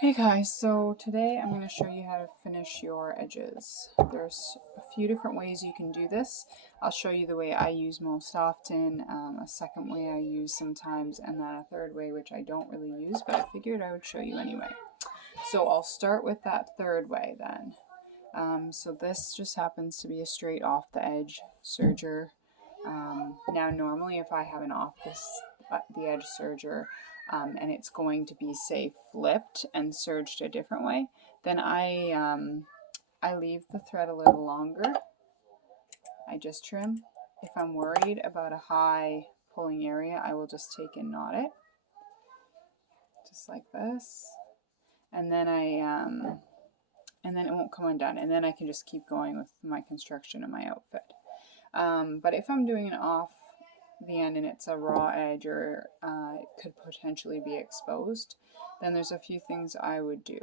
Hey guys, so today I'm going to show you how to finish your edges. There's a few different ways you can do this. I'll show you the way I use most often, a second way I use sometimes, and then a third way which I don't really use, but I figured I would show you anyway. So I'll start with that third way then. So this just happens to be a straight off the edge serger. Now normally if I have an off the edge serger, and it's going to be, say, flipped and serged a different way, then I leave the thread a little longer. I just trim. If I'm worried about a high pulling area, I will just take and knot it, just like this, and then and then it won't come undone, and then I can just keep going with my construction of my outfit. But if I'm doing it off the end and it's a raw edge, or it could potentially be exposed, then there's a few things I would do.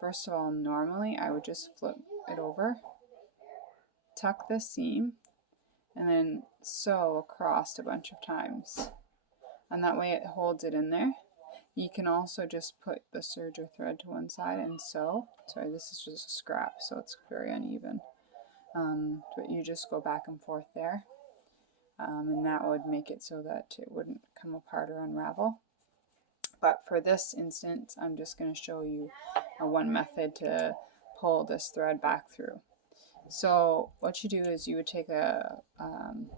First of all, normally I would just flip it over, tuck the seam, and then sew across a bunch of times, and that way it holds it in there. You can also just put the serger thread to one side and sew. Sorry, this is just a scrap, so it's very uneven. But you just go back and forth there. And that would make it so that it wouldn't come apart or unravel. But for this instance, I'm just going to show you one method to pull this thread back through. So what you do is you would take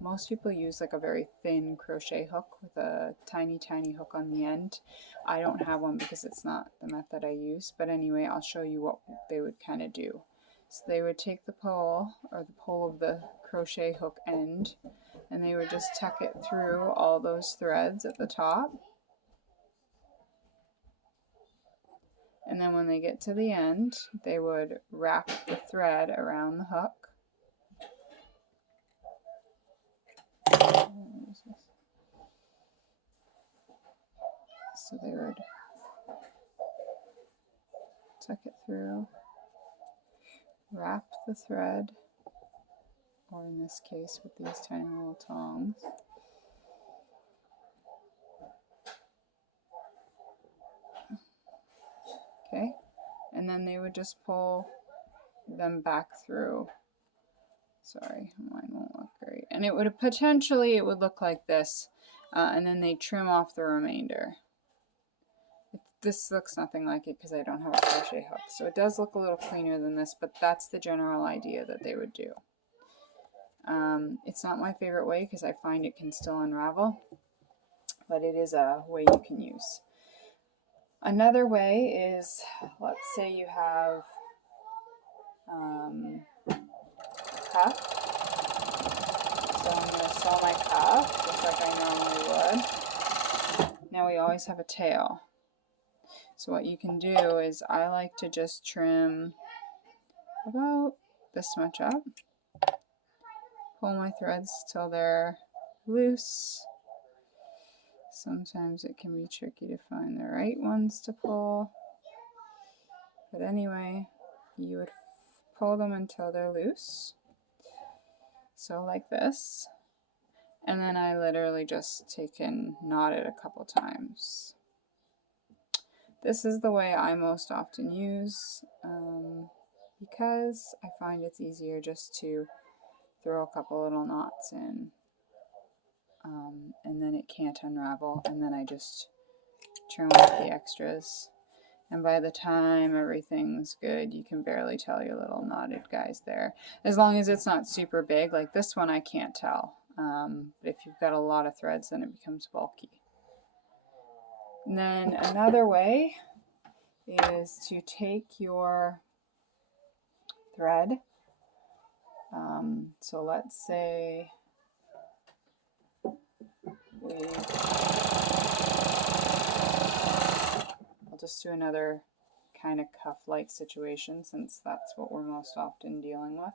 most people use like a very thin crochet hook with a tiny hook on the end. I don't have one because it's not the method I use, but anyway, I'll show you what they would kind of do. So they would take the pole, or the pole of the crochet hook end, and they would just tuck it through all those threads at the top. And then when they get to the end, they would wrap the thread around the hook. So they would tuck it through, wrap the thread, or in this case with these tiny little tongs, okay, and then they would just pull them back through. Sorry, mine won't look great. And it would look like this, and then they trim off the remainder. This looks nothing like it because I don't have a crochet hook, so it does look a little cleaner than this, but that's the general idea that they would do. It's not my favorite way because I find it can still unravel, but it is a way you can use. Another way is, let's say you have a cuff. So I'm going to sew my cuff just like I normally would. Now we always have a tail. So what you can do is, I like to just trim about this much up. Pull my threads till they're loose. Sometimes it can be tricky to find the right ones to pull. But anyway, you would pull them until they're loose. So like this. And then I literally just take and knot it a couple times. This is the way I most often use, because I find it's easier just to throw a couple little knots in, and then it can't unravel, and then I just trim off the extras, and by the time everything's good, you can barely tell your little knotted guys there, as long as it's not super big. Like this one I can't tell, but if you've got a lot of threads, then it becomes bulky. And then another way is to take your thread, so let's say I'll just do another kind of cuff-like situation, since that's what we're most often dealing with.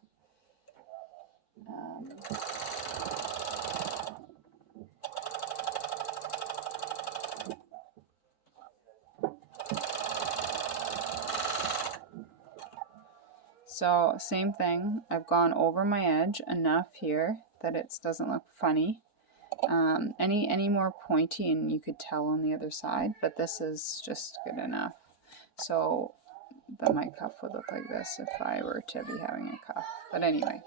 So same thing, I've gone over my edge enough here that it doesn't look funny. Any more pointy and you could tell on the other side, but this is just good enough. So that my cuff would look like this if I were to be having a cuff. But anyway,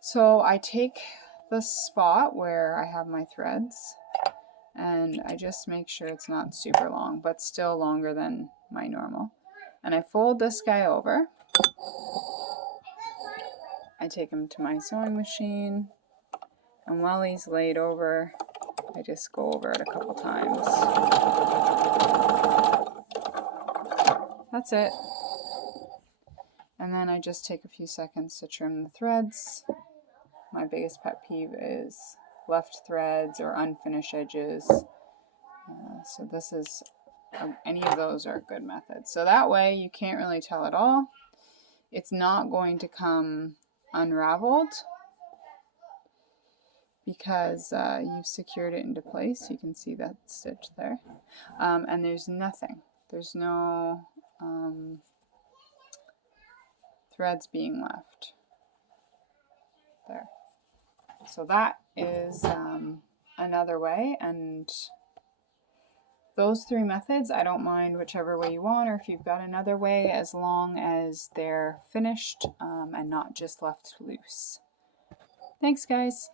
so I take the spot where I have my threads and I just make sure it's not super long, but still longer than my normal. And I fold this guy over. I take him to my sewing machine, and while he's laid over, I just go over it a couple times. That's it. And then I just take a few seconds to trim the threads. My biggest pet peeve is left threads or unfinished edges. So this is, any of those are a good method. So that way you can't really tell at all. It's not going to come unraveled because you've secured it into place. You can see that stitch there. And there's nothing. There's no threads being left there. So that is another way, and those three methods, I don't mind whichever way you want, or if you've got another way, as long as they're finished and not just left loose. Thanks, guys.